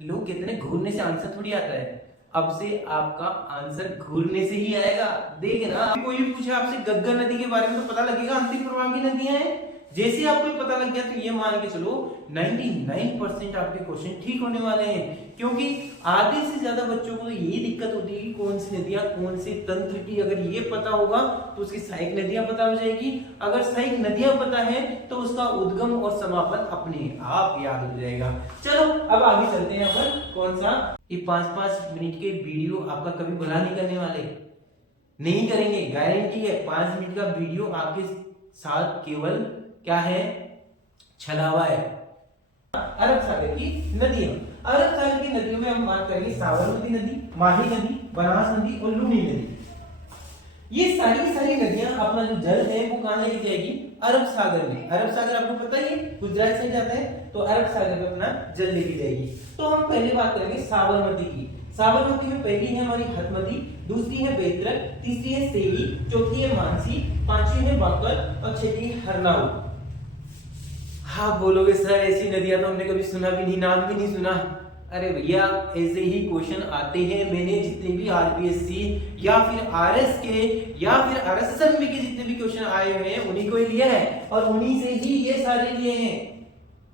लोग कहते हैं घूरने से आंसर थोड़ी आता है। अब से आपका आंसर घूरने से ही आएगा। देख ना, कोई भी पूछे आपसे गग्गा नदी के बारे में तो पता लगेगा अंतिम प्रवाह की नदियां हैं। जैसे आपको पता लग गया तो ये मान के चलो 99% आपके क्वेश्चन ठीक होने वाले हैं, क्योंकि आधे से ज्यादा बच्चों को तो ये दिक्कत होती है कि कौन सी नदियां कौन से तंत्र की, अगर ये पता होगा तो उसकी सहायक नदियां पता हो जाएगी, अगर सहायक नदियां पता है तो उसका उद्गम और समापन अपने आप याद हो जाएगा। चलो अब आगे चलते हैं। अपन कौन सा, ये 5-5 मिनट के वीडियो आपका कभी भला नहीं करने वाले, नहीं करेंगे, गारंटी है। 5 मिनट का वीडियो आपके साथ केवल क्या है, छलावा है। अरब सागर की नदियां, अरब सागर की नदियों में हम बात करेंगे साबरमती नदी, माही नदी, बनास नदी और लूनी नदी। ये सारी नदियां अपना जो जल है वो कहां लेके जाएगी, अरब सागर में। अरब सागर आपको पता ही गुजरात से जाता है, तो अरब सागर में अपना जल लेके जाएगी। तो हम पहले बात करेंगे साबरमती की। साबरमती में पहली है हमारी हतमती, दूसरी है बेतरक, तीसरी है सेई, चौथी है मानसी, पांचवी है बक्कर और छठी है हरनाऊ। हाँ बोलोगे सर ऐसी नदियां तो हमने कभी सुना भी नहीं, नाम भी नहीं सुना। अरे भैया ऐसे ही क्वेश्चन आते हैं। मैंने जितने भी आरपीएससी या फिर आरएस के या फिर आरएसएसबी के जितने भी क्वेश्चन आए हुए हैं उन्हीं को ही लिया है और उन्हीं से ही ये सारे लिए हैं।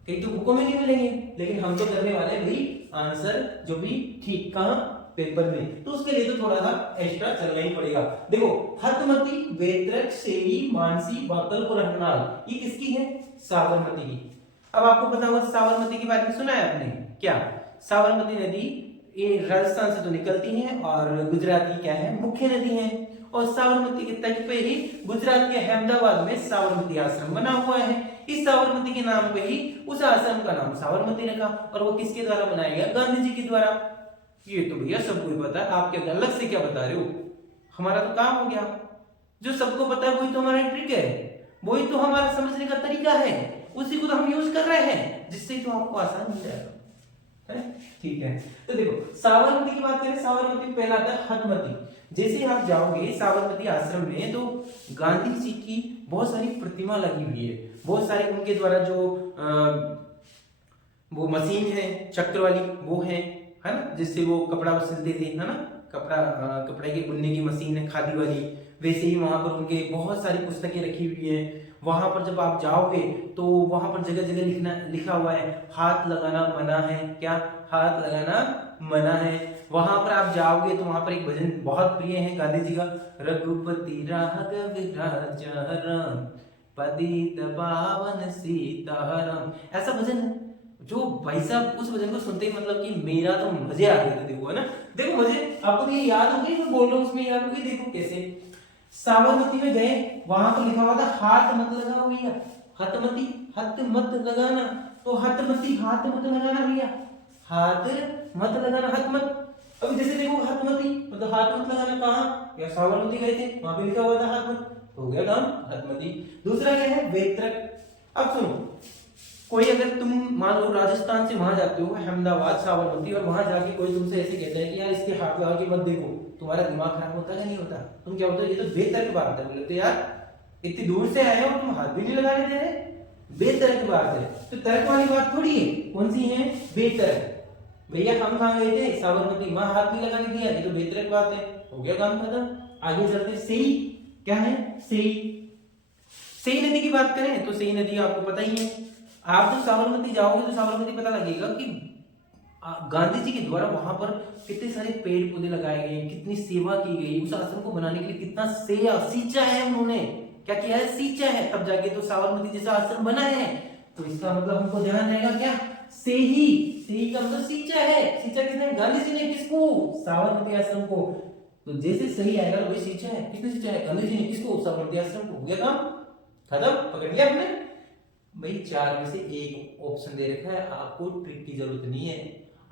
कहीं तो बुकों में नहीं मिलेंगे, लेकिन हम तो करने वाले हैं भाई आंसर जो भी ठीक कहां, पेपर में। तो उसके लिए तो थोड़ा सा एक्स्ट्रा चलना ही पड़ेगा। देखो हतमती, बेतरक, सेई, मानसी, बाकल और हरनाल ये किसकी है, साबरमती की। अब आपको पता होगा साबरमती के बारे में सुना है आपने क्या, साबरमती नदी ये राजस्थान से तो निकलती है और गुजरात की क्या है, मुख्य नदी है। और साबरमती के तट पे ही गुजरात के अहमदाबाद में साबरमती आश्रम बना हुआ है। इस साबरमती के नाम पे ही उस आश्रम का नाम साबरमती रखा। और वो किसके द्वारा बनाया गया, गांधी जी के द्वारा। ये तो भैया सबको ही पता है, आप क्या अलग से क्या बता रहे हो, हमारा तो काम हो गया। जो सबको पता है वही तो हमारा ट्रिक है, वही तो हमारा समझने का तरीका है, उसी को तो हम यूज कर रहे हैं, जिससे तो आपको आसान हो जाएगा। ठीक है, तो देखो साबरमती की बात करें, साबरमती पहला आता है हतमती। जैसे आप जाओगे साबरमती आश्रम में तो गांधी जी की बहुत सारी प्रतिमा लगी हुई है, बहुत सारे उनके द्वारा जो वो मशीन है चक्र वाली वो है ना, जिससे वो कपड़ा सिलते थे, है ना, कपड़े के बुनने की मशीन है खादी वाली। वैसे ही वहां पर उनके बहुत सारी पुस्तकें रखी हुई है। वहां पर जब आप जाओगे तो वहां पर जगह जगह लिखा हुआ है हाथ लगाना मना है, क्या हाथ लगाना मना है। वहां पर आप जाओगे तो वहां पर एक भजन बहुत प्रिय है गांधी जी का, रघुपति राघव राजा राम पतित पावन सीताराम, ऐसा भजन है। जो भाई साहब उस भजन को सुनते ही मतलब कि मेरा तो मजे आ गए थे। देखो है ना, देखो मजे आपको ये याद होगी, मैं बोल रहा हूँ उसमें याद होगी। देखो कैसे साबरमती में गए, वहां पर लिखा हुआ था हाथ मत लगाओ भैया, हतमती हाथ मत लगाना, तो हतमती हाथ मत लगाना भैया, हाथ मत लगाना, हाथ मत। अभी जैसे देखो हतमती मतलब हाथ मत लगाना, कहाँ या साबरमती गए थे वहां पे लिखा हुआ था हाथ मत, हो गया काम हतमती। दूसरा क्या है, बेतरक। अब सुनो, कोई अगर तुम मान लो राजस्थान से वहां जाते हो अहमदाबाद साबरमती, और वहां जाके कोई तुमसे ऐसे कहता है कि यार इसके हाथ लगा के मत देखो, तुम्हारा दिमाग खराब होता है नहीं होता, तुम क्या होता है, ये तो बेतरक बात है। बोले तो यार इतनी दूर से आए हो तुम हाथ भी नहीं लगाने दे रहे, बेतरक बात है। तो तर्क वाली बात थोड़ी है, कौन सी है, बेतरक। भैया हम कहां गए थे साबरमती, वहां हाथ नहीं लगाने दिया, ये तो बेतरक बात है, हो गया काम खत्म। आगे चलते, सेई क्या है, सेई नदी की बात करें तो सेई नदी आपको पता ही है। आप जब साबरमती जाओगे तो साबरमती पता लगेगा कि गांधी जी के द्वारा वहां पर कितने सारे पेड़ पौधे लगाए गए, कितनी सेवा की गई, उस आश्रम को बनाने के लिए कितना सींचा है उन्होंने, क्या किया है, सींचा है, तब जाके तो साबरमती जैसा आश्रम बना है। तो इसका मतलब हमको ध्यान रहेगा क्या, सेही का मतलब सींचा है। सींचा किसने, गांधी जी ने, किसको, साबरमती आश्रम को। तो जैसे सही आएगा वही सींचा है, किसने सींचा है, गांधी जी ने, किसको, साबरमती आश्रम को। हो गया काम खत्म, पकड़ लिया आपने भाई। 4 में से एक ऑप्शन दे रखा है, आपको ट्रिक की जरूरत नहीं है,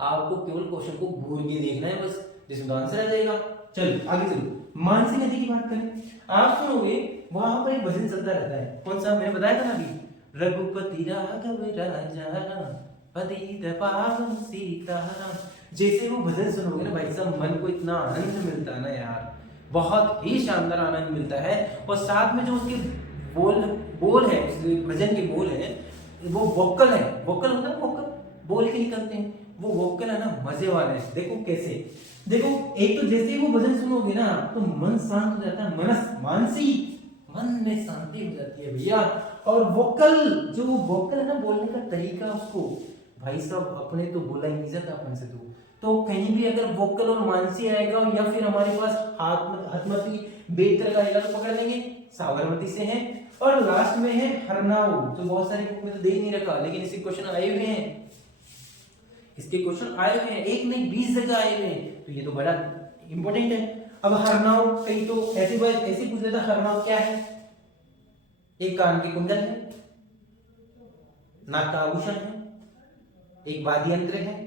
आपको केवल क्वेश्चन को घूर के देखना है बस, जिसमें आंसर आ जाएगा। चलो आगे चलो, मानसी नदी की बात करें, आप सुनोगे वहां पर एक भजन चलता रहता है, कौन सा, मैंने बताया था ना अभी, रघुपति राघव राजा राम पतित पावन सीताराम। जैसे वो भजन सुनोगे ना भाई साहब, मन को इतना आनंद मिलता है ना यार, बहुत ही शानदार आनंद मिलता है। और साथ में जो उसके बोल है, उस भजन के बोल है, वो वोकल है, वोकल होता है, वोकल बोल के निकलते हैं, वो वोकल है ना मजे वाले हैं। देखो कैसे, देखो एक तो जैसे ही वो भजन सुनोगे ना तो मन शांत हो जाता है, मानसी मन में शांति हो जाती है भैया। और वोकल, जो वोकल है ना बोलने का तरीका उसको, भाई साहब अपने तो बोला ही नहीं जाता अपन से। तो कहीं भी अगर वोकल और मानसी आएगा या फिर हमारे पास हाथमती बेहतर आएगा तो पकड़ लेंगे, साबरमती से है। और लास्ट में है हरनाऊ, जो बहुत सारे बुक में तो दे ही नहीं रखा, लेकिन इसके क्वेश्चन आए हुए हैं, इसके क्वेश्चन आए हुए हैं, एक नहीं 20 जगह आए हुए हैं, तो ये तो बड़ा इंपॉर्टेंट है। अब हरनाऊ कहीं तो ऐसी बात ऐसे पूछ लेता, हरनाऊ क्या है? एक कान के कुंडल है, नाक का आभूषण है, एक वाद्य यंत्र है,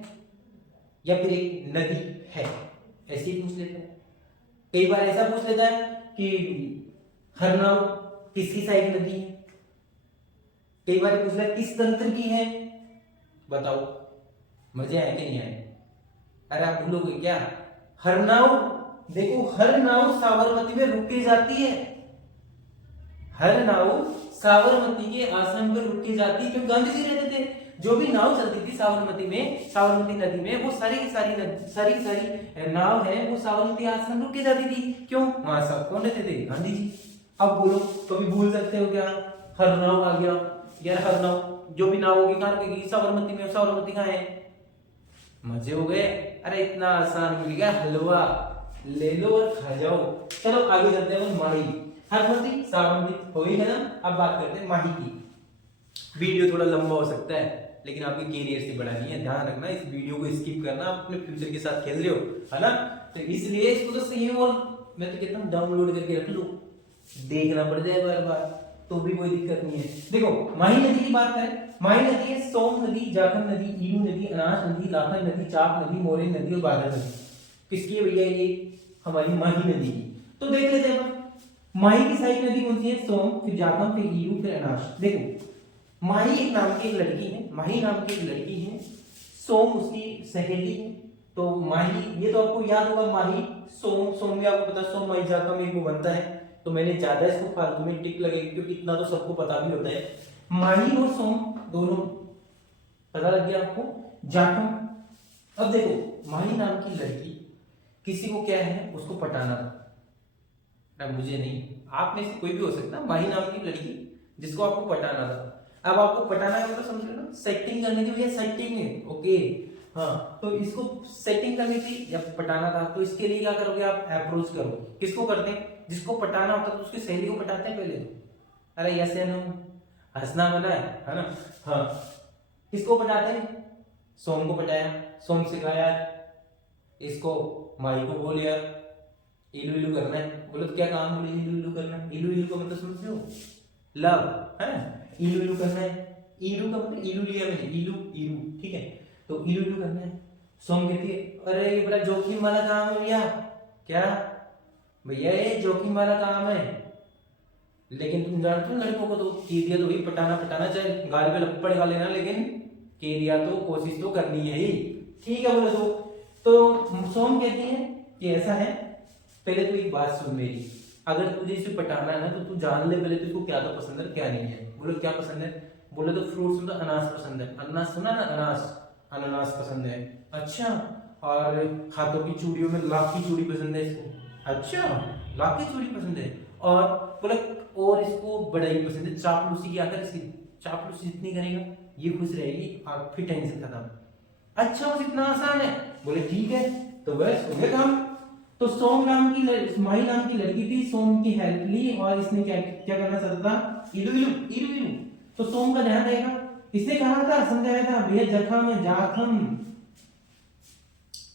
या फिर एक नदी है, ऐसे ही पूछ लेता है। कई बार ऐसा पूछ लेता है कि हरनाऊ किसकी साइड नदी है, कई बार पूछ लेता है किस तंत्र की है, बताओ मजे आए कि नहीं आए? अरे आप भूलोगे क्या? हरनाऊ, देखो हर नाव साबरमती में रुक के जाती है, हर नाव साबरमती के आश्रम पर रुक के जाती है, क्योंकि गांधी जी रहते थे। जो भी नाव चलती थी साबरमती में, साबरमती नदी में, वो सारी की सारी नाव है वो साबरमती आश्रम रुक के जाती थी। क्यों? वहां सब कौन रहते थे? गांधी जी। अब बोलो, कभी भूल सकते हो क्या? हर नाव आ गया यार, हर नाव जो भी नाव होगी कहां रुकेगी? साबरमती में। साबरमती कहां है? मजे हो गए। अरे इतना आसान मिल गया, हलवा ले लो और खा जाओ। चलो आगे चलते हैं। माही, हरमती साबरमती हो गई है ना। अब बात करते हैं माही की। वीडियो थोड़ा लंबा हो सकता है, लेकिन आपके कैरियर से बड़ा नहीं है, ध्यान रखना। इस वीडियो को स्किप करना, आप अपने फ्यूचर के साथ खेल रहे हो, है ना। तो इसलिए इसको तो सही, और मैं तो कहता हूँ डाउनलोड करके रख लो, देखना पड़ जाए बार बार तो भी कोई दिक्कत नहीं है। देखो माही नदी की बात करें, माही नदी है सोम नदी, जाखम नदी, ईरू नदी, अनास नदी, लाखन नदी, चाप नदी, मोरिन नदी और बादल नदी। किसकी है भैया? ये हमारी माही नदी की। तो देख लेते हैं माही की साइड नदी कौन सी है? सोम, फिर जाखम, फिर ईरू, फिर अनास। देखो माही एक नाम की एक लड़की है, माही नाम की एक लड़की है, सोम उसकी सहेली है। तो माही, ये तो आपको याद होगा, माही सोम, सोम भी आपको पता, सोम माही जाखम एक वो बनता है। तो मैंने ज्यादा इसको फालतू में टिक लगेगी, क्योंकि इतना तो सबको पता भी होता है। माही और सोम दोनों पता लग गया आपको। जाखम, अब देखो माही नाम की लड़की, किसी को क्या है उसको पटाना था, मुझे नहीं, आप में से कोई भी हो सकता। माही नाम की लड़की जिसको आपको पटाना था। अब आपको पटाना है मतलब समझ लो ना, सेटिंग करने की भैया, सेटिंग है, ओके। हाँ, तो इसको सेटिंग करनी थी जब पटाना था, तो इसके लिए क्या करोगे आप? अप्रोच करोगे। किसको करते हैं? जिसको पटाना होता है तो उसकी सहेली को पटाते हैं पहले तो। अरे ऐसे ना, हंसना मना है ना। हाँ, किसको पटाते हैं? सोम को पटाया, सोम से कहा यार इसको, माई को बोल यार इलू इलू करना है। बोले तो क्या काम? बोले इलू इलू करना है। इलू इलू का मतलब समझते हो? लव, है ना। इलू इलू करना है, इलू का मतलब इलू लिया मैंने, इलू इलू, ठीक है। तो इलू इलू करना है। सोम कहती है अरे ये बड़ा जोखिम वाला काम है भैया। क्या भैया? ये जोखिम वाला काम है, लेकिन तुम जानते हो लड़कों को तो कह दिया तो भाई पटाना पटाना, चाहे गाल पे लपड़ खा लेना, लेकिन कह दिया तो कोशिश तो करनी है ही, ठीक है। बोले तो सोम कहती है कि ऐसा है, पहले तो एक बात सुन मेरी, अगर तुझे इसे पटाना है ना तो तू जान ले पहले तुझको क्या तो पसंद है क्या नहीं है। बोलो क्या पसंद है? बोले तो फ्रूट्स में तो अनास पसंद है। अनास सुना ना? अनास, अनानास पसंद है। अच्छा, और हाथों की चूड़ियों में लाख की चूड़ी पसंद है इसको। अच्छा, लाख की चूड़ी पसंद है। और बोले और इसको बड़ा ही पसंद है चापलूसी की। आकर इसकी चापलूसी जितनी करेगा ये खुश रहेगी, आप फिर टेंशन खत्म। अच्छा, बस इतना आसान है? बोले ठीक है, तो बस हो गया काम। तो सोम नाम की माही नाम की लड़की थी, सोम की हेल्प ली, और इसने क्या क्या करना चाहता था? इलू इलू इलू इलू। तो सोम का ध्यान रहेगा, इसने कहा था, समझाया था भैया जखम है, जाखम,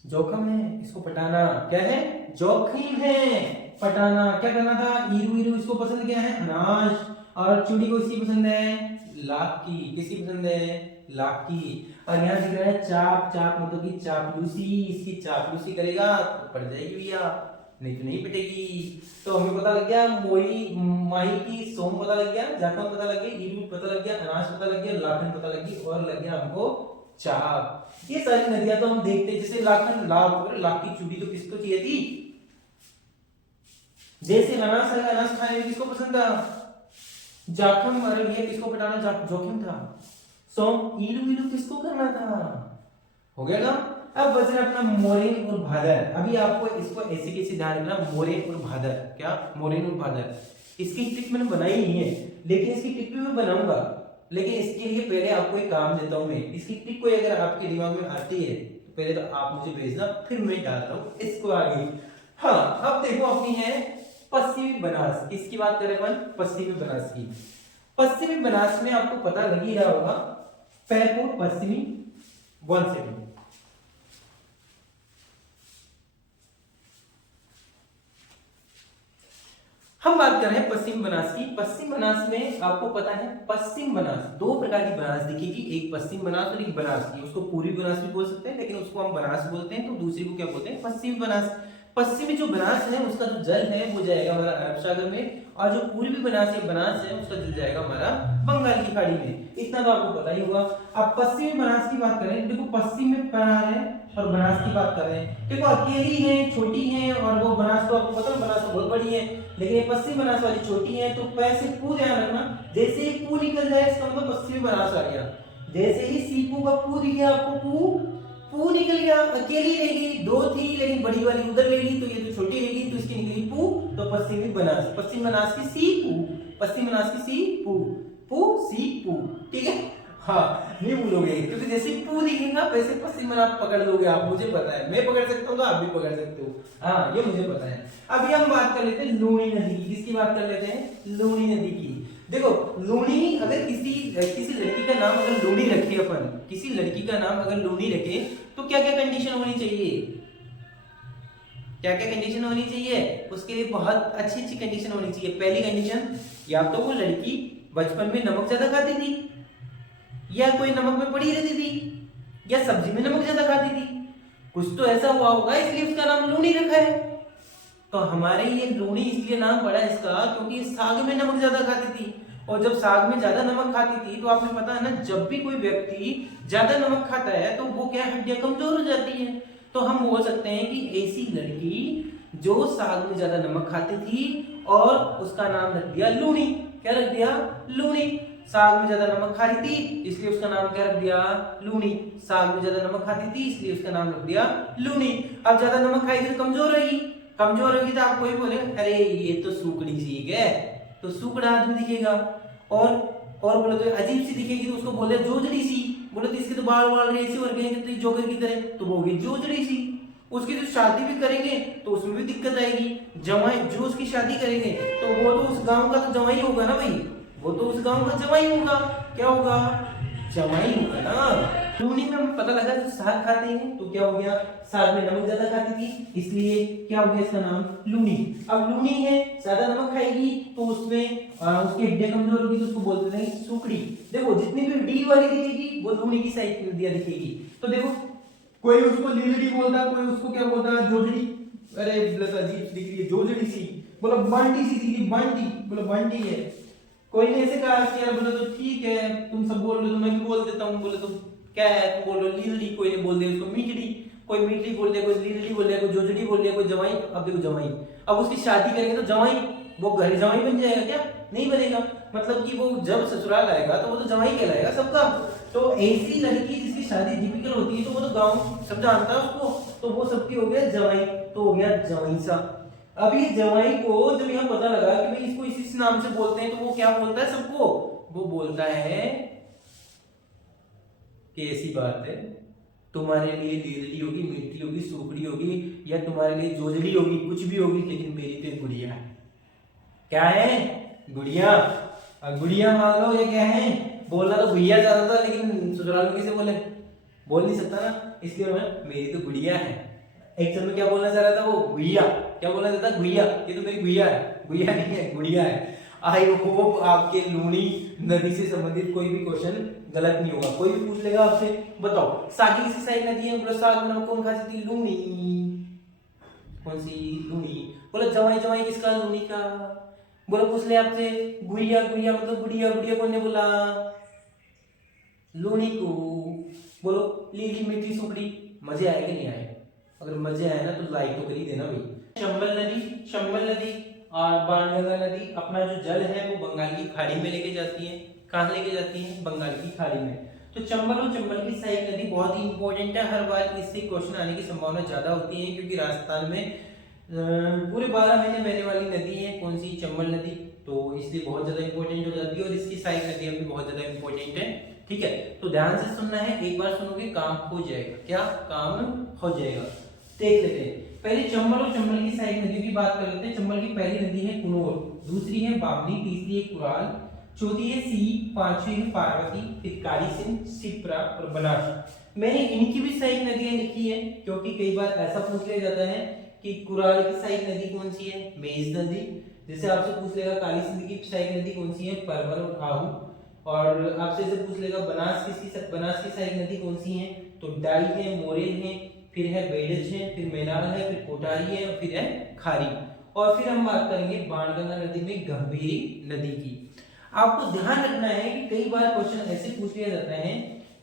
जोखम है, इसको पटाना क्या है? जोखिम है, पटाना। क्या करना था? इरू इरू, इसको पसंद क्या है? अनाज। और चूड़ी को इसकी पसंद है? लाख की। किसकी पसंद है? लाख की। और यहाँ दिख रहा है चाप, चाप मतलब की चापलूसी, इसकी चापलूसी करेगा तो पड़ जाएगी भैया, नहीं तो नहीं पिटेगी। तो हमें पता लग गया माही की, सोम पता लग गया, जाखम पता लग गया, इरू पता लग गया, अनाज पता लग गया, लाखन पता लग गई, और लग गया हमको चाप। ये सारी नदियां तो हम देखते हैं, जैसे लाखन, लाख की चूड़ी तो किसको चाहिए थी? जैसे अनास है, अनास खाने में किसको पसंद था? जाखम, अरे भैया किसको पटाना? जोखिम था। सोम, इलू इलू किसको करना था? हो गया काम। अब बच रहा अपना मोरेन और भादर। अभी आपको इसको ऐसे कैसे ध्यान रखना, मोरेन और भादर, क्या मोरेन और भादर। इसकी ट्रिक मैंने बनाई नहीं है, लेकिन इसकी ट्रिक भी मैं बनाऊंगा। लेकिन इसके लिए पहले आपको एक काम देता हूं मैं, इसकी ट्रिक कोई अगर आपके दिमाग में आती है तो पहले तो आप मुझे भेजना, फिर मैं डालता हूँ इसको आगे। हाँ, अब देखो अपनी है पश्चिमी बनास। किसकी बात करें अपन? पश्चिमी बनास की। पश्चिमी बनास में आपको पता लग ही रहा होगा, पैरकोट पश्चिमी 1 सेकंड। हम बात कर रहे हैं पश्चिम बनास की। पश्चिम बनास में आपको पता है पश्चिम बनास, दो प्रकार की बनास दिखेगी, एक पश्चिम बनास और एक बनास की। उसको पूर्वी बनास भी बोल सकते हैं, लेकिन उसको हम बनास बोलते हैं, तो दूसरी को क्या बोलते हैं? पश्चिमी बनास। पश्चिमी जो बनास है उसका जो जल है वो जाएगा हमारा अरब सागर में, और जो पूर्वी बनास या बनास है उसका जल जाएगा हमारा बंगाल की खाड़ी में। इतना तो आपको पता ही होगा। अब पश्चिमी बनास की बात करें, देखो पश्चिम में पहाड़ है और बनास की बात कर रहे हैं, देखो अकेली है, छोटी है, और वो बनास तो आपको पता है बनास तो बहुत बड़ी है, लेकिन ये पश्चिम बनास वाली छोटी है। तो पैसे पू ध्यान रखना, जैसे ही पू निकल जाए इसका मतलब पश्चिमी बनास आ गया। जैसे ही सीपू का पू दिख गया आपको, पू निकल गया, अकेली रहेगी, दो थी लेकिन बड़ी वाली उधर ले ली, तो ये जो छोटी रहेगी तो इसकी निकली पू, तो पश्चिमी बनास, पश्चिम बनास की सीपू, पश्चिम बनास की सीपू, पू सीपू, ठीक है। हाँ, नहीं भूलोगे, क्योंकि जैसे पू दिखेगा वैसे पश्चिम बनास पकड़ लोगे आप, मुझे पता है, मैं पकड़ सकता हूँ तो आप भी पकड़ सकते हो। हाँ, ये मुझे पता है। अभी हम बात कर लेते हैं लूणी नदी की। किसकी बात कर लेते हैं? लूणी नदी की। देखो लूणी, अगर किसी लड़की का नाम अगर लूणी रखे अपन, किसी लड़की का नाम अगर लूणी रखे, तो क्या क्या कंडीशन होनी चाहिए? क्या क्या कंडीशन होनी चाहिए? उसके लिए बहुत अच्छी अच्छी कंडीशन होनी चाहिए। पहली कंडीशन, या तो वो लड़की बचपन में नमक ज्यादा खाती थी, या कोई नमक में पड़ी रहती थी, या सब्जी में नमक ज्यादा खाती थी, कुछ तो ऐसा हुआ होगा इसलिए उसका नाम लूणी रखा है। तो हमारे ये लूणी इसलिए नाम पड़ा इसका क्योंकि साग में नमक ज्यादा खाती थी, और जब साग में ज्यादा नमक खाती थी तो आपने पता है ना, जब भी कोई व्यक्ति ज्यादा नमक खाता है तो वो क्या, हड्डियां कमजोर हो जाती है। तो हम बोल सकते हैं कि ऐसी लड़की जो साग में ज्यादा नमक खाती थी और उसका नाम रख दिया लूणी। क्या रख दिया? लूणी। साग में ज्यादा नमक खा रही थी इसलिए उसका नाम क्या रख दिया? लूणी। साग में ज्यादा नमक खाती थी इसलिए उसका नाम रख दिया लूणी। अब ज्यादा नमक खाएगी तो कमजोर रहेगी, कमजोर होगी तो आप कोई बोले अरे ये तो सूखड़ी सी है, तो सूखड़ा आदमी दिखेगा। और बोले तो अजीब सी दिखेगी तो उसको बोले जोजड़ी सी, बोले तो इसके तो बाल बाल ऐसे हो गए तो जोकर की तरह, तो वो होगी जोजड़ी सी। उसकी जो शादी भी करेंगे तो उसमें भी दिक्कत आएगी। जवाई जो उसकी शादी करेंगे तो वो तो उस गांव का तो जवाई होगा ना भाई, वो तो उस गांव का जवाई होगा। क्या होगा? जवाई होगा ना। लूणी में हमें पता लगा जो साग खाते हैं तो क्या हो गया, साग में नमक ज्यादा खाती थी इसलिए क्या हो गया इसका नाम लूणी। अब लूणी है, ज्यादा नमक खाएगी तो उसमें उसकी हड्डियां कमजोर होगी तो उसको बोलते हैं सूखड़ी। देखो जितनी भी डी वाली दिखेगी वो लूणी की साइड की नदियां दिखेगी। तो देखो कोई उसको लीलड़ी बोलता, कोई उसको क्या बोलता, जोजड़ी। अरे अजीब दिख रही है जोजड़ी सी, बोला बंटी सी दिख रही, बंटी, बोला बंटी है। कोई ने ऐसे कहा कि यार, बोला तो ठीक है तुम सब बोल रहे हो तो मैं भी बोल देता हूँ। बोले तो क्या है, तुम बोल रहे हो लीलड़ी, कोई ने बोल दिया उसको मीठड़ी, कोई मीठड़ी बोल दिया, कोई लीलड़ी बोल दिया, कोई जोजड़ी बोल दिया, कोई जवाई। अब देखो जवाई, अब उसकी शादी करेंगे तो जवाई, वो घर जवाई बन जाएगा क्या? नहीं बनेगा। मतलब कि वो जब ससुराल आएगा तो वो तो जवाई कहलाएगा सबका। तो ऐसी लड़की जिसकी शादी डिफिकल्ट होती है तो वो तो गांव सब जानता है उसको, तो वो सबकी हो गया जवाई, तो हो गया जवाई सा। अब ये जवाई को जब यह पता लगा कि भाई इसको इसी नाम से बोलते हैं तो वो क्या बोलता है सबको? वो बोलता है कि ऐसी बात है, तुम्हारे लिए लीलड़ी होगी, मीठी होगी, सूखड़ी होगी, या तुम्हारे लिए जोजड़ी होगी, कुछ भी होगी, लेकिन मेरी तो गुड़िया है। क्या है? गुड़िया। गुड़िया मान लो ये क्या है, बोलना तो भैया चाहता था लेकिन ससुराल में कैसे बोले, बोल नहीं सकता ना, इसलिए मैं मेरी तो गुड़िया है। एक्चुअल में क्या बोलना चाह रहा था वो? गुड़िया। क्या बोलना चाहता? गुड़िया। ये तो मेरी गुड़िया है, गुड़िया नहीं है, गुड़िया है। आई होप आपके लूणी नदी से संबंधित कोई भी क्वेश्चन गलत नहीं होगा। कोई भी पूछ लेगा आपसे, बताओ सागी किसी साइड नदी है, बोला साग में कौन खाती थी? लूणी। कौन सी? लूणी। बोला जवाई, जवाई किसका? लूणी का। बोला पूछ ले आपसे गुड़िया, गुड़िया मतलब गुड़िया, गुड़िया कौन ने बोला? लूणी को। बोलो लीली मीठी सुखड़ी, मजे आए कि नहीं आए? अगर मजे आए ना तो लाइक तो कर ही देना भाई। चंबल नदी, चंबल नदी और बाणगंगा नदी अपना जो जल है वो बंगाल की खाड़ी में लेके जाती है। कहाँ लेके जाती है? बंगाल की खाड़ी में। तो चंबल और चंबल की सहायक नदी बहुत ही इंपॉर्टेंट है, हर बार इससे क्वेश्चन आने की संभावना ज्यादा होती है, क्योंकि राजस्थान में पूरे 12 महीने बहने वाली नदी है कौन सी, चंबल नदी, तो इसलिए बहुत ज्यादा इंपॉर्टेंट हो जाती है और इसकी सहायक नदियां भी बहुत ज्यादा इंपॉर्टेंट है। ठीक है, तो ध्यान से सुनना है, एक बार सुनोगे काम हो जाएगा, क्या काम हो जाएगा। देख लेते हैं पहले चंबल और चंबल की सहायक नदी की बात कर लेते हैं। चंबल की पहली नदी है कुनोर, दूसरी है बामनी, तीसरी है कुराल, चौथी है सी, पांचवी है पार्वती, फिर काली सिंध, शिप्रा और बनास। मैंने इनकी भी सहायक नदियां लिखी है, क्योंकि कई बार ऐसा पूछ लिया जाता है कि कुराल की सहायक नदी कौन सी है, मेज नदी। जैसे आपसे पूछ लेगा काली सिंध की सहायक नदी कौन सी है, परवर और आहू। और आपसे ऐसे पूछ लेगा बनास की सहायक नदी कौन सी है, तो डाई है, मोरेल है, फिर है बेडज है, फिर मेनाल है, फिर कोटारी है, फिर है खारी। और फिर हम बात करेंगे बाणगंगा नदी में गंभीरी नदी की। आपको ध्यान रखना है कि कई बार क्वेश्चन ऐसे पूछ लिया जाता है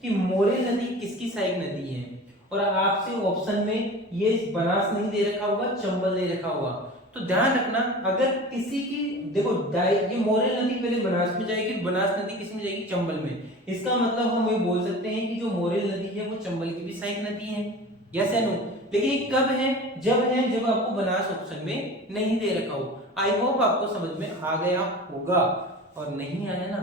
कि मोरेल नदी किसकी सहायक नदी है, और आपसे ऑप्शन में ये बनास नहीं दे रखा होगा, चंबल दे रखा होगा। तो ध्यान रखना, अगर किसी की देखो ये मोरेल नदी पहले बनास में जाएगी, बनास नदी किस में जाएगी, चंबल में। इसका मतलब हम ये बोल सकते हैं कि जो मोरेल नदी है वो चंबल की भी सहायक नदी है, यस या नो। लेकिन ये कब है, जब आपको बनास ऑप्शन में नहीं दे रखा हो। आई होप आपको समझ में आ गया होगा, और नहीं आया ना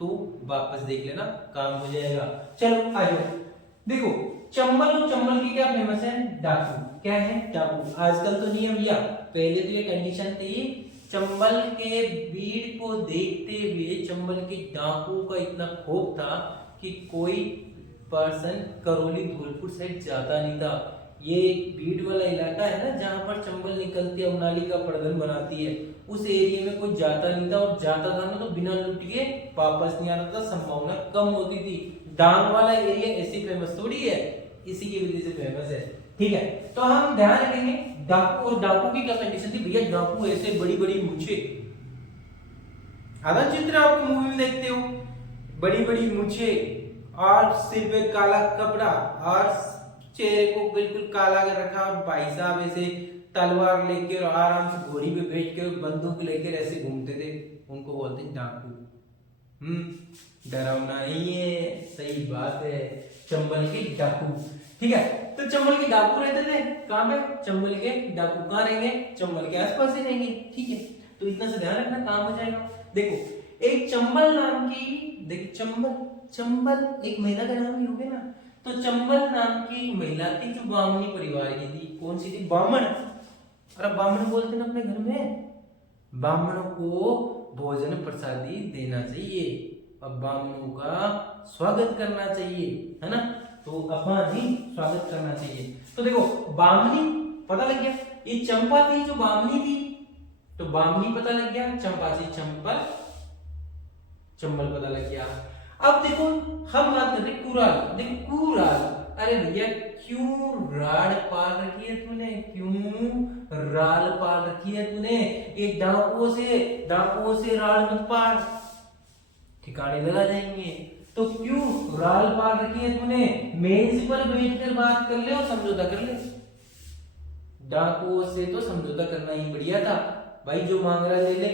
तो वापस देख लेना, काम हो जाएगा। चलो आ जाओ, देखो चंबल और चंबल की क्या फेमस है, डाकू। क्या है, डाकू। आजकल तो नहीं है भैया, पहले तो ये कंडीशन थी, चंबल के भीड़ को देखते हुए चंबल के डाकू का इतना खौफ था कि कोई पर्सन करौली धौलपुर साइड जाता नहीं था। ये भीड़ वाला इलाका है ना, जहां पर चंबल निकलती है, नाली का प्रदन बनाती है, उस एरिया में कोई जाता नहीं था, और जाता था ना तो बिना लूट के वापस नहीं आता था, संभावना कम होती थी। डांग वाला एरिया ऐसी फेमस थोड़ी है, इसी की वजह से फेमस है। ठीक है, तो हम ध्यान रखेंगे डाकू। और डाकू की क्या कंडीशन थी भैया, डाकू ऐसे बड़ी बड़ी मूछे, आधा चित्र आप मूवी में देखते हो, बड़ी बड़ी मूछे और सिर पे काला कपड़ा और चेहरे को बिल्कुल काला कर रखा, और भाई साहब ऐसे तलवार लेकर और आराम से घोड़ी पे बैठ के बंदूक लेकर ऐसे घूमते थे, उनको बोलते हैं डाकू। डरावना नहीं है, सही बात है, चंबल के डाकू। ठीक है, तो चंबल के डाकू रहते थे कहां पे, चंबल के डाकू कहां रहेंगे, चंबल के आसपास ही रहेंगे। ठीक है, तो इतना से ध्यान रखना, काम हो जाएगा। देखो एक चंबल नाम की, देखो चंबल एक महिला का नाम ही हो गया ना, तो चंबल नाम की एक महिला थी जो बामनी परिवार की थी। कौन सी थी, बामन। और बामन बोलते ना अपने घर में, बामनों को भोजन प्रसादी देना चाहिए, अब बामनों का स्वागत करना चाहिए, है ना, तो अपना ही स्वागत करना चाहिए। तो देखो बामनी पता लग गया, ये चंपा थी जो बामनी थी, तो बामनी पता लग गया, चंपा से चंबल पता लग गया। अब देखो हम बात कर रहे कुराल। देखो कुराल, अरे भैया क्यों राड पाल रखी है तूने, क्यों राल पाल रखी है तूने, एक डाकुओं से राल मत पाल, ठिकाने लगा जाएंगे। तो क्यों राल पाल रखी है तूने, मेज पर बैठकर बात कर ले और समझौता कर ले। डाकुओं से तो समझौता करना ही बढ़िया था भाई, जो मांग रहा ले ले,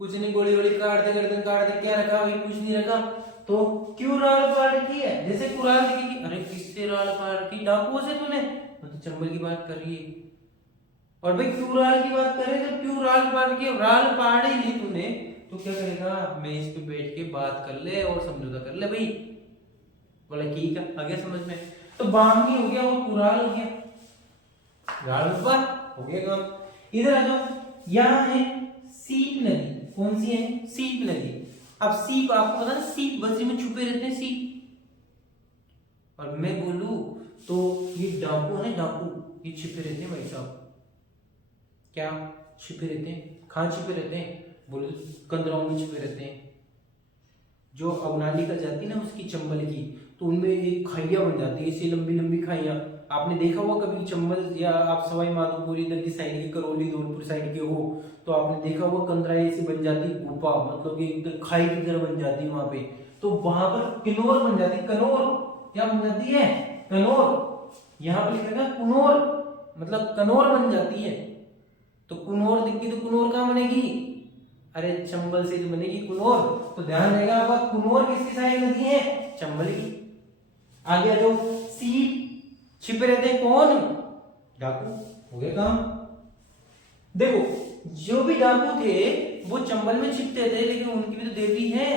कुछ नहीं, गोली गोली काट दे, गर्दन काट दे, क्या रखा भाई, कुछ नहीं रखा। तो क्यों राल पाल रखी है, जैसे कुराल लिखेगी, अरे किससे राल पाल रखी, डाकुओं से तूने, तो चंबल की बात कर रही है। और भाई क्यों राल की बात कर रहे थे, क्यों राल पाल रखी है, राल पाल ही ली तूने, तो क्या करेगा, मेज पे बैठ के बात कर ले और समझौता कर ले भाई। बोला ठीक है, आ गया समझ में। तो बामनी हो गया और कुराल हो गया, राल हो गया काम। इधर आ जाओ, यहाँ है सीप नदी। कौन सी है, सीप नदी। अब सीप आपको पता है, सीप बजरी में छुपे रहते हैं सीप, और मैं बोलूं तो ये डाकू है, डाकू ये छिपे रहते हैं भाई साहब। क्या छिपे रहते हैं, कहां छिपे रहते हैं, बोलो कंदराओं में छिपे रहते हैं। जो अवनाली का जाती है ना उसकी चंबल की, तो उनमें एक खाइया बन जाती है, ऐसी लंबी लंबी खाइया। आपने देखा हुआ कभी चंबल, या आप सवाई माधोपुर इधर की साइड के, करौली धौलपुर साइड के हो, तो आपने देखा हुआ कंदराई ऐसी बन जाती गुफा, मतलब कि एक खाई की तरह बन जाती है वहां पे। तो वहां पर किन्नौर बन जाती, कनौर क्या बन जाती है, कनौर। यहाँ पर लिखेगा कुनौर, मतलब कनौर बन जाती है। तो कुनौर दिखी तो कुनौर कहाँ बनेगी, अरे चंबल से तो बनेगी कुनोर, तो ध्यान रहेगा आपका, कुनोर किसकी सहायक नदी है? चंबल की। आगे जो सीप छिपे रहते हैं कौन? डाकू। हो गया काम। देखो जो भी डाकू थे वो चंबल में छिपते थे, लेकिन उनकी भी तो देवी है।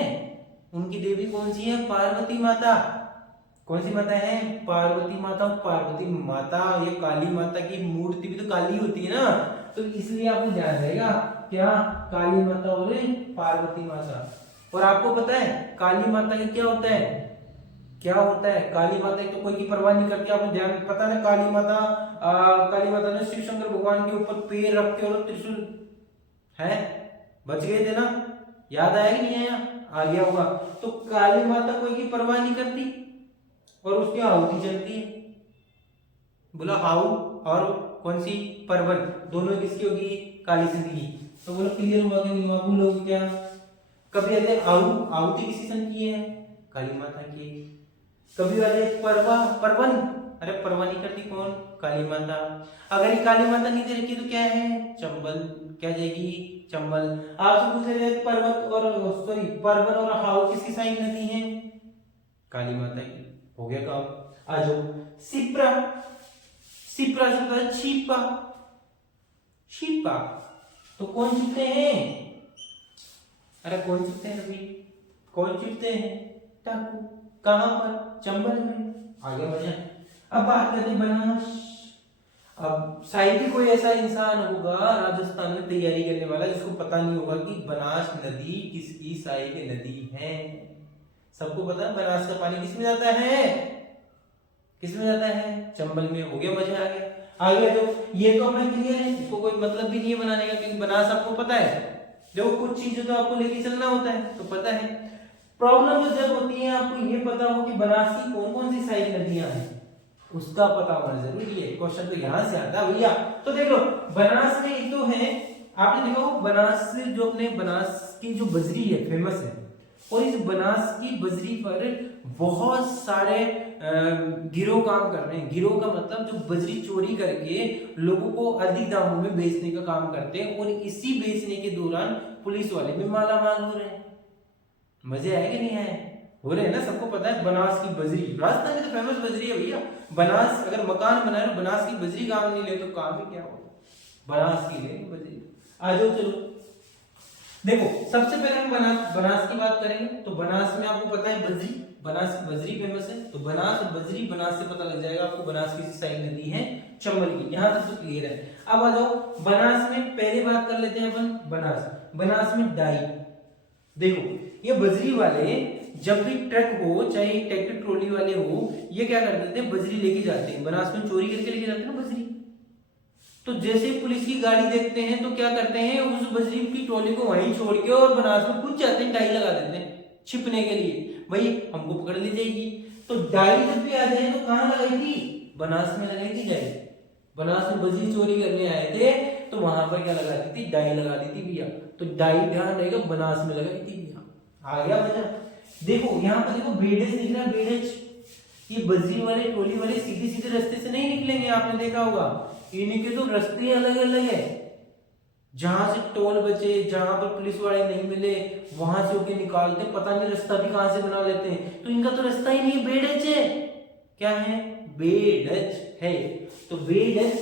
उनकी देवी कौन सी है? पार्वती माता। कौन सी माता है? पार्वती माता। पार्वती माता, ये काली माता की मूर्ति भी तो काली होती है ना, तो इसलिए आपको ध्यान रहेगा क्या? काली माता और पार्वती माता। और आपको पता है काली माता का क्या होता है? क्या होता है काली माता? एक तो कोई की परवाह नहीं करती, आपको ध्यान पता है काली माता, काली माता ने शिव शंकर भगवान के ऊपर पैर रख के और त्रिशूल है, बच गए थे ना? याद आया कि नहीं आया? आ गया होगा। तो काली माता कोई की परवाह नहीं करती और उसकी आहुति जलती है। बोला हाउ और कौन सी? परवन, दोनों किसकी होगी? काली संधि की। तो बोलो क्लियर हुआ कि नहीं हुआ? बोलोगे क्या? कभी आते आहुति किसी संत की है? काली माता की। कभी वाले परवा परवन, अरे परवा नहीं करती कौन? काली माता। अगर ये काली माता नहीं दे रखी तो क्या है? चंबल। क्या जाएगी? चंबल। आपसे पूछ रहे पर्वत और सॉरी परवन और हाउ किसकी सहायक नदी है? काली माता की। हो गया काम। आ जाओ सिप्रा। सिप्रा से होता है छिपा। छिपा तो कौन छिपते हैं? अरे कौन छिपते हैं अभी? कौन छिपते हैं? डाकू। कहां पर? चंबल में। आगे बढ़े। अब बात करते हैं बनास। अब शायद ही कोई ऐसा इंसान होगा राजस्थान में तैयारी करने वाला जिसको पता नहीं होगा कि बनास नदी किसकी सहायक नदी है। सबको पता है बनास का पानी किसमें जाता है? किसमें जाता है? चंबल में। हो गया, मजा आ गया। आगे जो ये तो हमें क्लियर है, इसको कोई मतलब भी नहीं है बनाने का, क्योंकि बनास आपको पता है। देखो कुछ चीजें तो आपको लेके चलना होता है तो पता है। प्रॉब्लम तो जब होती है आपको ये पता हो कि बनास की कौन कौन सी सहायक नदियां हैं, उसका पता होना जरूरी है। क्वेश्चन तो यहां से आता है भैया। तो देख लो बनास में एक तो है, आपने देखो बनास जो अपने बनास की जो बजरी है फेमस है, और इस बनास की बजरी पर बहुत सारे गिरोह काम कर रहे हैं। गिरोह का मतलब जो बजरी चोरी करके लोगों को अधिक दामों में बेचने का काम करते हैं, और इसी बेचने के दौरान पुलिस वाले भी मालामाल हो रहे हैं। मजे आए कि नहीं आए? हो रहे हैं ना। सबको पता है बनास की बजरी, राजस्थान में तो फेमस बजरी है भैया। बनास अगर मकान बनाए तो बनास की बजरी काम नहीं ले तो काम ही क्या होगा? बनास की ले बजरी। आ जाओ चलो देखो, सबसे पहले हम बनास की बात करेंगे। तो बनास में आपको पता है बजरी, बनास की बजरी फेमस है। तो बनास और बजरी, बनास से पता लग जाएगा आपको बनास की सहायक नदी है चंबल की। यहां तक तो क्लियर है। अब आ जाओ बनास में पहले बात कर लेते हैं अपन बनास। बनास में डाई। देखो ये बजरी वाले जब भी ट्रक हो चाहे ट्रैक्टर ट्रॉली वाले हो, ये क्या करते थे? बजरी लेके जाते हैं। बनास में चोरी करके लेके जाते हैं ना बजरी। तो जैसे पुलिस की गाड़ी देखते हैं तो क्या करते हैं? उस बजरी की ट्रॉली को वहीं छोड़ के और बनास में कुछ जाते हैं, डाई लगा देते हैं छिपने के लिए, भाई हमको पकड़ ली जाएगी। तो डाई जब भी आ जाए तो कहां लगाई थी? बनास में लगाई थी डाई। बनास में बजरी चोरी करने आए थे तो वहां पर क्या लगा दी थी? डाई लगा दी थी भैया। तो डाई ध्यान रहेगा बनास में लगाई थी भैया। आ गया मजा। देखो यहाँ पर देखो बेड़ज दिख रहा है, बेड़ज। ये बजरी वाले ट्रॉली वाले सीधे सीधे रास्ते से नहीं निकलेंगे, आपने देखा होगा। इनके तो रास्ते अलग अलग है। जहां से टोल बचे, जहां पर पुलिस वाले नहीं मिले, वहां से होके निकालते, पता नहीं रास्ता भी कहां से बना लेते हैं। तो इनका तो रास्ता ही नहीं, बेड़ज है। क्या है? बेड़ज है। तो बेड़ज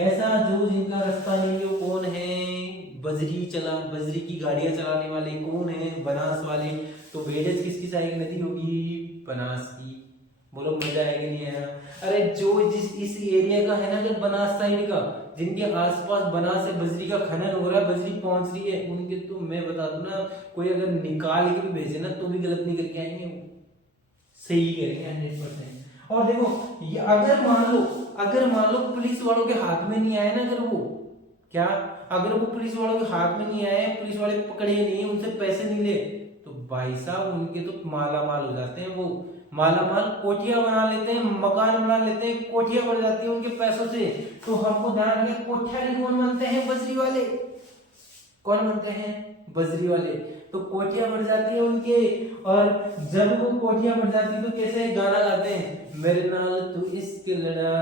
ऐसा जो जिनका रास्ता नहीं है वो कौन है? बजरी की गाड़ियां चलाने वाले कौन है? बनास वाले। तो बेड़ज किसकी सहायक नदी होगी? बनास की। बोलो मजा आएगा नहीं आया? अरे जो जिस इस एरिया का है ना, जो बनास साइड का, जिनके आसपास बनास से बजरी का खनन हो रहा है, बजरी पहुंच रही है, उनके तो मैं बता दूं ना, कोई अगर निकाल के भी भेजे ना तो भी गलत नहीं करके आएंगे, वो सही करेंगे 100%। और देखो ये अगर मान लो पुलिस वालों के हाथ में नहीं आए ना, अगर वो क्या, अगर वो पुलिस वालों के हाथ में नहीं आए, पुलिस वाले पकड़े नहीं, उनसे पैसे नहीं ले, तो भाई साहब उनके तो माला माल हो जाते हैं। वो माला माल कोठिया बना लेते हैं, मकान बना लेते हैं, कोठिया बन जाती है उनके पैसों से। तो हमको ध्यान रखें, कोठिया कौन बनते हैं? बजरी वाले। कौन बनते हैं? बजरी वाले। तो कोठिया बढ़ जाती है उनके, और जब वो कोठिया बढ़ जाती है तो कैसे गाना गाते हैं? मेरे नाल तू इश्क लड़ा,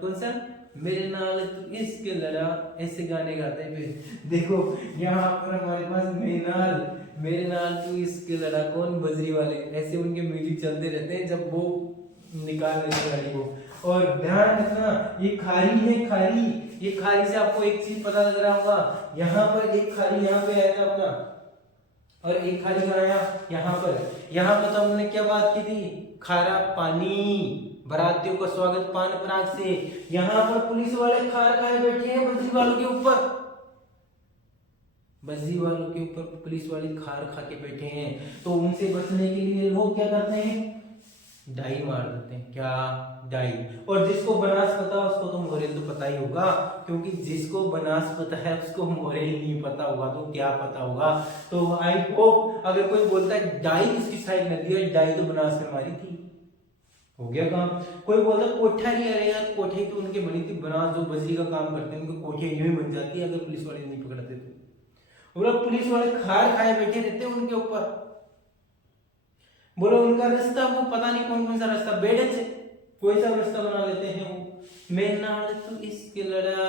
कौन मसल मेरे नाल तू इश्क लड़ा, ऐसे गाने गाते हैं। फिर देखो यहाँ पर हमारे पास मेरे नाल तू इश्क लड़ा, कौन? बजरी वाले। ऐसे उनके म्यूजिक चलते रहते हैं जब वो निकाल रहे हैं गाड़ी को। और ध्यान रखना ये खारी है, खारी। ये खारी से आपको एक चीज पता लग रहा होगा, यहाँ पर एक खारी यहाँ पे आया था अपना, और एक खाली आया यहाँ पर तो हमने क्या बात की थी? खारा पानी, बारातियों का स्वागत पान पराग से। यहाँ पर पुलिस वाले खार खाए बैठे हैं बजरी वालों के ऊपर, बजरी वालों के ऊपर पुलिस वाले खार खा के बैठे हैं। तो उनसे बचने के लिए लोग क्या करते हैं? डाई मार देते हैं। क्या? डाई। और जिसको बनास पता उसको तो मोरेल तो पता ही होगा, क्योंकि जिसको बनास पता है उसको मोरेल नहीं पता होगा तो क्या पता होगा। तो आई होप अगर कोई बोलता है डाई किसकी साइड नदी है, डाई तो बनास में मारी थी, हो गया काम। कोई बोलता कोठारी, अरे यार कोठे तो उनके बनी थी, बनास जो बजरी का काम करते हैं उनकी कोठे यूं ही बन जाती है अगर पुलिस वाले नहीं पकड़ते तो। बोला पुलिस वाले खार खाए बैठे रहते हैं उनके ऊपर। बोलो उनका रास्ता वो पता नहीं कौन कौन सा रास्ता, बेड़े से कोई सा रास्ता बना लेते हैं वो। मैं नाल तू इसके लड़ा।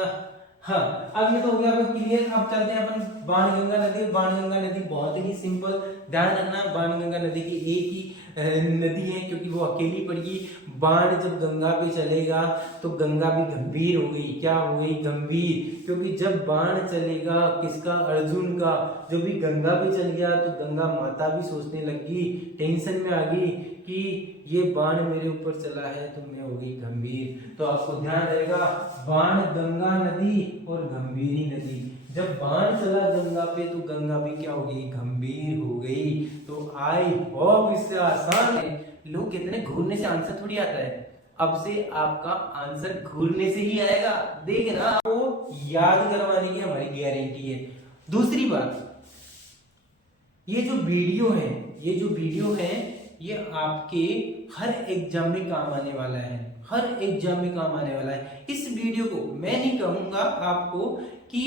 हाँ, अब ये तो हो गया अपन क्लियर। अब चलते हैं अपन बाणगंगा नदी। बाणगंगा नदी बहुत ही सिंपल, ध्यान रखना बाणगंगा नदी की एक ही नदी है क्योंकि वो अकेली पड़गी। बाण जब गंगा पे चलेगा तो गंगा भी गंभीर हो गई। क्या हो गई? गंभीर। क्योंकि जब बाण चलेगा किसका? अर्जुन का। जो भी गंगा पे चल गया तो गंगा माता भी सोचने लगी, टेंशन में आ गई कि ये बाण मेरे ऊपर चला है तो मैं हो गई गंभीर। तो आपको ध्यान रहेगा बाण गंगा नदी और गंभीरी नदी। जब बाण चला गंगा पे तो गंगा भी क्या हो गई? गंभीर हो गई। तो आई होप इससे आसान है। लोग कहते हैं घूरने से आंसर थोड़ी आता है, अब से आपका आंसर घूरने से ही आएगा। देखना, आपको याद करवाने की हमारी गारंटी है। दूसरी बात, ये जो वीडियो है ये आपके हर एग्जाम में काम आने वाला है, हर एग्जाम में काम आने वाला है। इस वीडियो को मैं नहीं कहूंगा आपको कि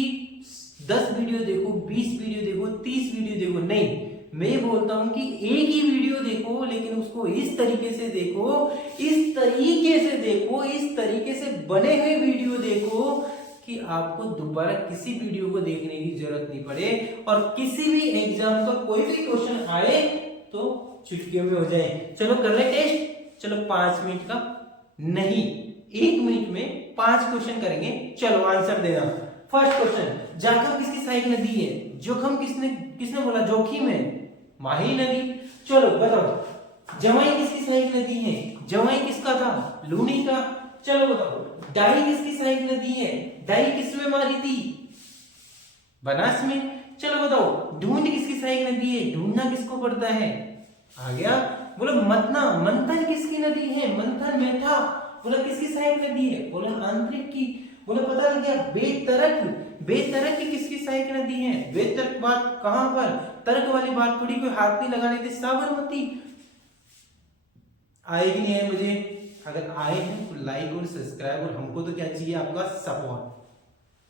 10 वीडियो देखो, 20 वीडियो देखो, 30 वीडियो देखो, नहीं, मैं बोलता हूं कि एक ही वीडियो देखो लेकिन उसको इस तरीके से देखो, इस तरीके से बने हुए वीडियो देखो कि आपको दोबारा किसी वीडियो को देखने की जरूरत नहीं पड़े और किसी भी एग्जाम का कोई भी क्वेश्चन आए तो चुटकियों में हो जाए। चलो कर ले टेस्ट। चलो 5 मिनट का नहीं, 1 मिनट में 5 क्वेश्चन करेंगे। चलो आंसर देना। फर्स्ट क्वेश्चन, जाखम किसकी सहायक नदी है? जोखम किसने बोला? जोखिम है, माही नदी। चलो बताओ, जवाई किसकी सहायक नदी है? जवाई किसका था? लूनी का। चलो बताओ, डाई किसकी सहायक नदी है? डाई किसमें मारी थी? बनास में। चलो बताओ, ढूंढ किसकी सहायक नदी है? ढूंढना किसको पड़ता है? आ गया। बोलो मंथना, मंथन किसकी नदी है? मंथन मेथा। बोला किसकी सहायक नदी है? बोला आंतरिक की। बोला पता लग गया। बेतरक, बेतरक की किसकी सहायक नदी है? बेतरक बात कहां पर? तर्क वाली बात थोड़ी, कोई हाथ नहीं लगाने थे। साबरमती। आए कि नहीं आए मुझे? अगर आए हैं तो लाइक और सब्सक्राइब, और हमको तो क्या चाहिए? आपका सपोर्ट।